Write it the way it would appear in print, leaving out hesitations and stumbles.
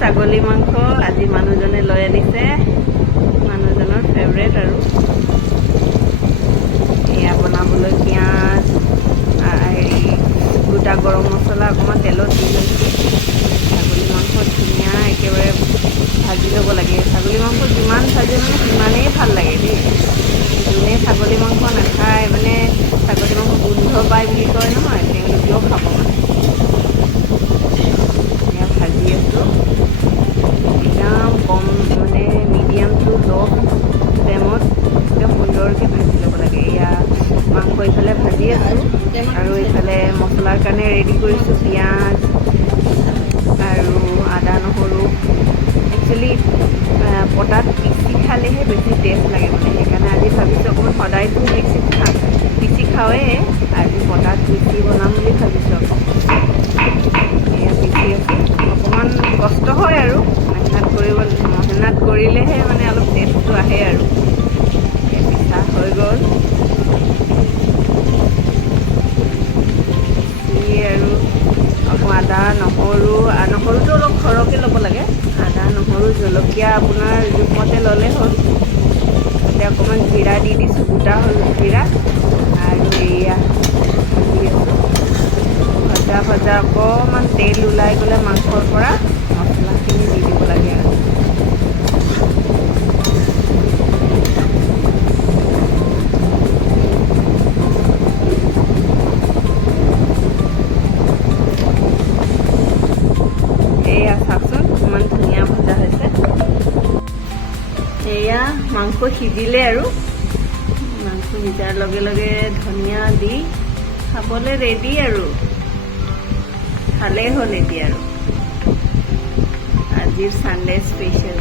ছাগলী মাংস আজি মানুহজনে লৈ আনিছে, মানুহজনৰ ফেভৰেট আৰু এয়া বনাবলৈ পিঁয়াজ হেৰি গোটা গৰম মছলা অকণমান তেলত দি লৈছোঁ। ছাগলী মাংস ধুনীয়া একেবাৰে ভাজি ল'ব লাগে। ছাগলী মাংস যিমান ভাজে মানে সিমানেই ভাল লাগে দেই। যোনে ছাগলী মাংস নাখায় মানে ছাগলী মাংস গোন্ধ পায় বুলি কয় নহয়, তেওঁলোকেও খাব মানে। এয়া ভাজি আছোঁ একদম কম মানে মিডিয়াম টু ল' ফ্লেমত একদম সুন্দৰকৈ ভাজি ল'ব লাগে। এয়া মাংস ইফালে ভাজি আছোঁ আৰু ইফালে মছলাৰ কাৰণে ৰেডি কৰিছোঁ পিঁয়াজ আৰু আদা নহৰু। একচুৱেলি পটাত পিচি খালেহে বেছি টেষ্ট লাগে মানে, সেইকাৰণে আজি ভাবিছোঁ অকণমান সদায়তো পিচি খাওঁৱেই, আজি পটাত পিচি বনাম বুলি ভাবিছোঁ আকৌ। এয়া পিচি আছোঁ, অকণমান কষ্ট হয় আৰু মেহনত কৰিলেহে মানে অলপ টেষ্টটো আহে আৰু। পিঠা হৈ গ'ল আৰু আকৌ আদা নহৰুটো অলপ সৰহকৈ ল'ব লাগে। আদা নহৰু জলকীয়া আপোনাৰ জোখমতে ল'লে হ'ল। এতিয়া অকণমান জিৰা দি দিছোঁ, গোটা জিৰা আৰু এয়া ভাজি আছোঁ। ভজা অকণমান তেল ওলাই গ'লে মাংসৰ পৰা মছলাখিনি দি দিব লাগে আৰু। এয়া চাওকচোন ইমান ধুনীয়া ভজা হৈছে। এয়া মাংস সিজিলে আৰু মাংস সিজাৰ লগে লগে ধনিয়া দি খাবলৈ ৰেডি আৰু। ভালেই হ'ল এতিয়া আৰু আজিৰ ছানডে স্পেচিয়েল।